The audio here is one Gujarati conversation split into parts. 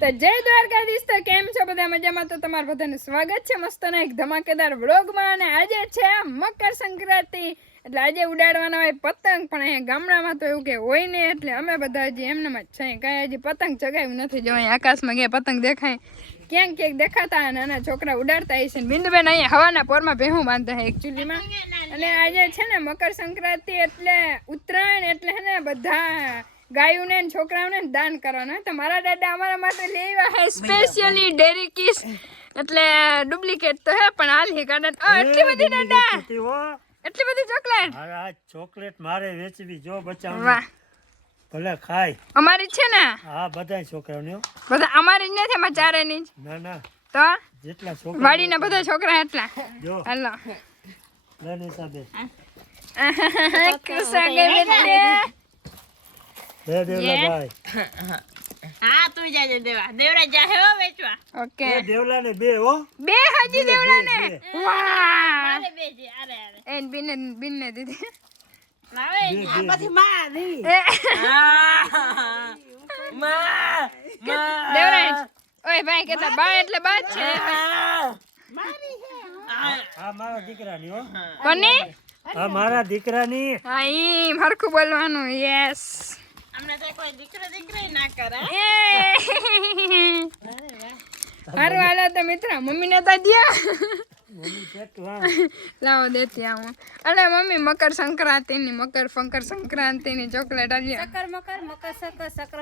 તો જય દ્વારકાધીશ. તો કેમ છો બધા મજામાં? તો તમારું બધાનું સ્વાગત છે મસ્તના એક ધમાકેદાર વ્લોગમાં. અને આજે છે મકર સંક્રાંતિ. એટલે આજે ઉડાડવાના હોય પતંગ, પણ અહીંયા ગામડામાં તો એવું કે હોય ને. એટલે અમે બધા હજી એમનેમ જ છે. કાંઈ હજી પતંગ ચગાવ્યું નથી. જો અહીં આકાશમાં ગયા પતંગ દેખાય, ક્યાંક ક્યાંક દેખાતા અને નાના છોકરા ઉડાડતા હશે. બિંદુબેન અહીંયા હવાના પોરમાં ભેહું બાંધતા હોય એકચ્યુઅલીમાં અને આજે છે ને મકર સંક્રાંતિ એટલે ઉત્તરાયણ એટલે ને બધા ગાયોને ને છોકરાઓને દાન કરવાનું તો મારા દાદા અમારા માટે લેવા હે સ્પેશિયલી ડેરી કિસ એટલે ડુપ્લિકેટ તો હે પણ હાલ હે ઓ એટલી બધી દાદા. એટલી બધી ચોકલેટ હા આ ચોકલેટ મારે વેચવી જો બચાવ વાહ. ભલે ખાય. અમારી છે ને? હા બધા છોકરાઓને બધા અમારી જ નથી અમારે ચારે ની ના ના. તો? જેટલા છોકરા વાડીના બધા છોકરા એટલા. જો. હાલો. લઈને સાબે કુસા ગઈ બેટે હે દેવલા Yeah. ભાઈ. હા તું જાજે દેવા. દેવરાજ જાહે હો વેચવા. ઓકે. દેવલા ને બે હો. બે હજી દેવડા ને વાહ. અરે બે જે અરે અરે એન બિને બિને દીધી. લાવે બે, છે. બે, પછી માં દેવરાજ ઓય ભાઈ કેતા બા એટલે બા છે. મારા દીકરાની હો. કોની? આ મારા દીકરાની. હા ઈ હરખું બોલવાનું યસ અમને તો કોઈ દીકરો દીકરી ના કરે. તો મિત્ર મમ્મી ને તો દ્યા. લાવો દેતી આવું. અલે મમ્મી મકર સંક્રાંતિ ની મકર ફંકર સંક્રાંતિ ની ચોકલેટ આલ્યા મકર મકર મકર સકર સકર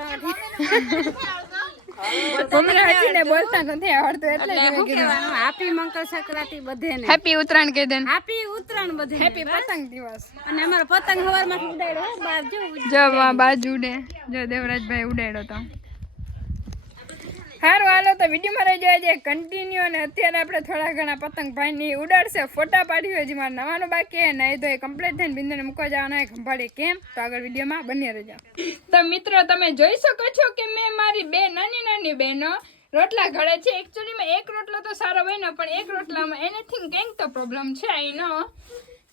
મમ્મી હજી બોલતા નથી આવડતું એટલે કીધું. હાપી મકર સંક્રાંતિ બધેને. હેપી ઉત્તરાયણ કહી દે હાપી ઉત્તરાયણ બધે હેપી પતંગ દિવસ. અને અમારો પતંગ હવારમાંથી ઉડાડ્યો હો જો જો બાજુ ઉડે. જો દેવરાજભાઈ ઉડાડ્યો તો. સારું, હાલો તો વિડીયોમાં રહી જાય છે કન્ટિન્યુ અને અત્યારે આપણે થોડા ઘણા પતંગ ભાઈની ઉડાડશે. ફોટા પાડી હજી મારે નવાનું બાકી નહીં તો એ કમ્પ્લીટ થઈને બિંદુને મૂકવા જવાના એક ખંભાળી કેમ? તો આગળ વિડીયોમાં બની રહેજો. તો મિત્રો, તમે જોઈ શકો છો કે મેં મારી બે નાની નાની બહેનો રોટલા ઘડે છે. એકચ્યુઅલીમાં એક રોટલો તો સારો બન્યો, પણ એક રોટલામાં એનીથિંગ કંઈક તો પ્રોબ્લેમ છે આઈ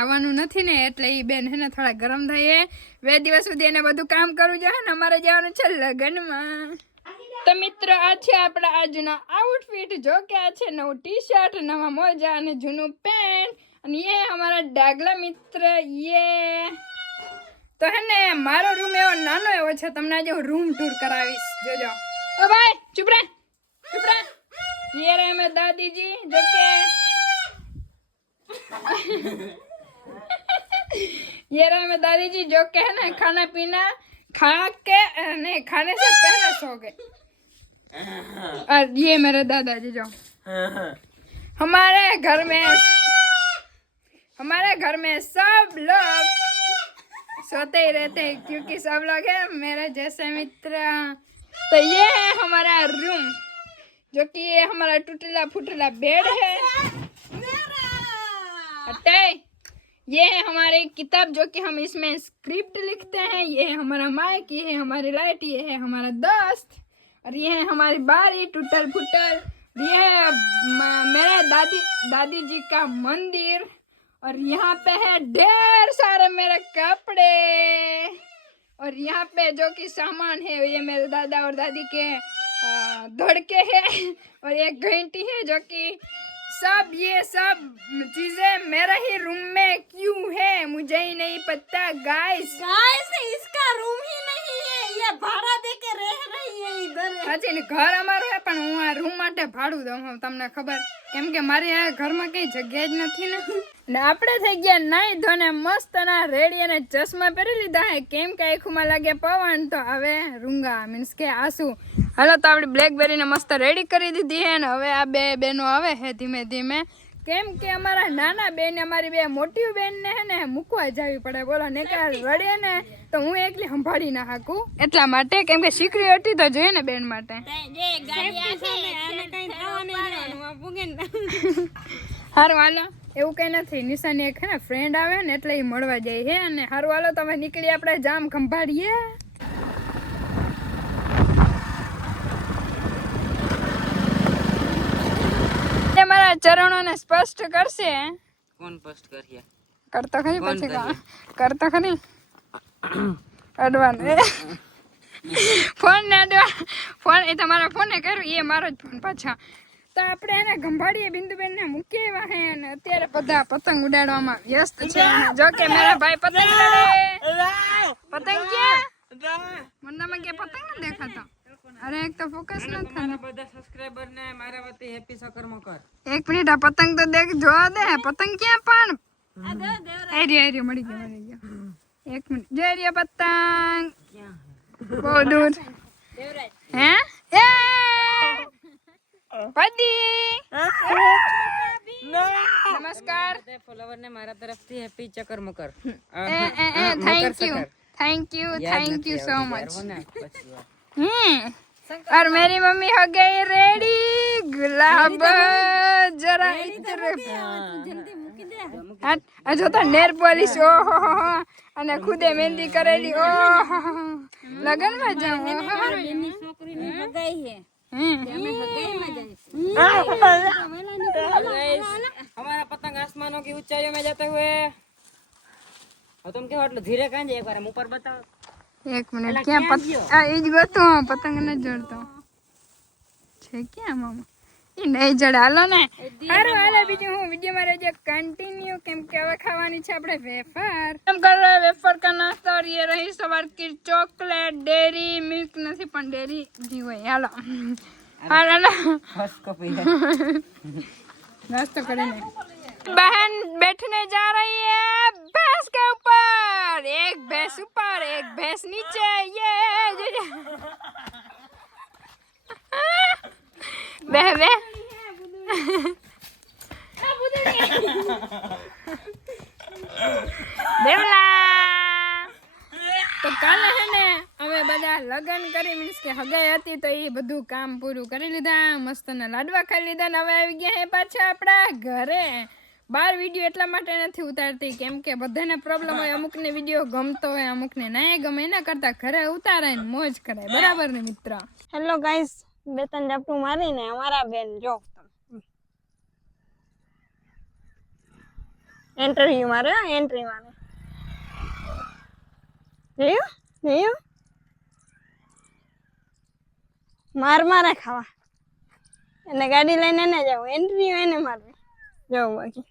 આવવાનું નથી ને એટલે એ બેન હે થોડા ગરમ થઈએ. બે દિવસ સુધી એને બધું કામ કરવું જોઈએ ને અમારે જવાનું છે લગ્નમાં. તો મિત્રો આ છે આપણા આજના આઉટફિટ જો આ છે નવું ટી શર્ટ નવા મોજા અને જૂનું પેન્ટ અને એ અમારા ડાગલા મિત્ર યે તો હે ને મારો રૂમ એવો નાનો એવો છે તમને આજે રૂમ ટૂર કરાવીશ. જોજો. ઓ ભાઈ ચૂપ રે. ये रहे मेरे दादी जी जो के ये रहे मेरे दादी जी जो के है ना खाना पीना खा के नहीं खाने से पहले सो गए। और ये मेरे दादाजी जो हमारे घर में हमारे घर में सब लोग सोते ही रहते हैं क्योंकि सब लोग हैं मेरे जैसे मित्र। तो ये है हमारा रूम जो कि ये हमारा टूटला फूटेला बेड है। हटे ये है हमारी किताब जो कि हम इसमें स्क्रिप्ट लिखते हैं। ये है हमारा माइक ये है हमारी लाइट ये है हमारा दोस्त और ये है हमारी बारी, टूटल फुटल। ये है मेरा दादी दादी जी का मंदिर, और यहाँ पे है ढेर सारे मेरे कपड़े। और यहाँ पे जो कि सामान है, ये मेरे दादा और दादी के धड़के है और एक घंटी है जो कि सब ये सब चीज़ें मेरा ही रूम में क्यों है, मुझे ही नहीं पता गाइस गाइस इसका रूम ही नहीं है, ये भाड़ा दे के रह સાચી ને ઘર અમારું હે પણ હું આ રૂમ માટે ભાડું દઉં હું તમને ખબર. કેમ કે મારી આ ઘરમાં કઈ જગ્યા જ નથી ને. ને આપણે થઈ ગયા નાઈ ધોને મસ્ત ના રેડી અને ચશ્મા પહેરી લીધા હે. કેમ કે આંખમાં લાગે પવન તો હવે રૂંગા મીન્સ કે આસુ. હાલો તો આપણે બ્લેકબેરીને મસ્ત રેડી કરી દીધી હે ને હવે આ બે બેનો આવે હે ધીમે ધીમે. કેમ કે અમારા નાના બેન, અમારી બે મોટી બેન ને હે ને મૂકવા જવી પડે. બોલો ને કે રડે ને તો હું એકલી સંભાળી ના હાકું. એટલા માટે કેમ કે શીખરી હતી તો જોઈએ ને બેન માટે. હારું, હાલો. એવું કઈ નથી. નિશાની એક હે ને ફ્રેન્ડ આવે ને એટલે એ મળવા જાય હે અને હારું, હાલો, તમે નીકળી આપણે જામ ખંભાળીએ. એ ચરણોને સ્પષ્ટ કરશે? કોણ સ્પષ્ટ કરશે? કરતો ખરી પછી કા- કરતો ખરી? અડવાન. ફોન ને અડવા. ફોન એ તમારા ફોને કર્યું એ મારો જ ફોન પાછા. તો આપણે એને ગંભાડીએ બિંદુબેન ને મૂકીએ એવા હે અને અત્યારે બધા પતંગ ઉડાડવામાં વ્યસ્ત છે. જો કે મારા ભાઈ પતંગ ઉડાડે. પતંગ ક્યાં? મંદામાં કે પતંગ નથી દેખાતો? અરે એક તો ફોકસ ન થાય. બધા સબસ્ક્રાઇબર ને મારા વતી હેપી સકર મકર. એક મિનિટ આ પતંગ તો દેખ જો દે પતંગ ક્યાં પણ. આ દે દેવરા એરી એરી મળી ગયો મળી ગયો. એક મિનિટ જો એરી પતંગ. બહુ દૂર. હે? એ! પડી નમસ્કાર. ફોલોવર ને મારા તરફથી હેપી ચકર મકર. એ એ thank you thank you thank you so much hmm. और मेरी मम्मी हो गई रेडी गुलाब जरा इधर હટ, આ જો તો નેર પોલિશ ઓહો હો હો. અને ખુદે મહેંદી કરેલી ઓહો હો હો. લગનમાં જાઉં ઓહો હો. છોકરીની હગાઈ હે હમ. અમે હગાઈમાં જઈશું हमारा पतंग आसमानों की ऊंचाइयों में जाते हुए और तुम क्या मतलब धीरे कहाँ जाए एक बार हम ऊपर बताओ એક મિનિટ ક્યાં પતંગ એ જ ગતો પતંગ ન જડતો. છે ક્યાં મામા? એ નહીં જડે. ને. સારું હાલો બીજું હું? વીડિયો માં રહેજો કન્ટિન્યુ કેમ કે હવે ખાવાની છે આપણે વેફર. કેમ કરો વેફર કા નાસ્તો ઓર રહી સવાર કી ચોકલેટ ડેરી મિલ્ક નથી પણ ડેરી ઘી હોય. હાલો. હાલો. નાસ્તો કરીને. બહેન બેઠને જા રહી હે. ભેંસ ઉપર, એક ભેંસ નીચે, યે બે બે. દેવલા તો કાલે હે ને, અમે બધા લગ્ન કરી, મીન્સ કે હગાઈ હતી તો એ બધું કામ પૂરું કરી લીધા મસ્ત મસ્તના લાડવા ખાઈ લીધા ને હવે આવી ગયા હે પાછા આપણા ઘરે. બાર વીડિયો એટલા માટે નથી ઉતારતી, કેમ કે બધાને પ્રોબ્લેમ હોય, અમુકને વીડિયો ગમતો હોય, અમુકને ના ગમે, એના કરતા ઘરે ઉતારાય ને મોજ કરાય. બરાબર ને મિત્ર? હેલો ગાઈસ બે ત્રણ ઝાપટું મારીને અમારા બેન, જો. એન્ટરવ્યુ મારે એન્ટ્રી મારે. જોયું? જોયું? માર મારે ખાવા. એને ગાડી લઈને એને જાવ એન્ટ્રી એને મારવી જવું બાકી.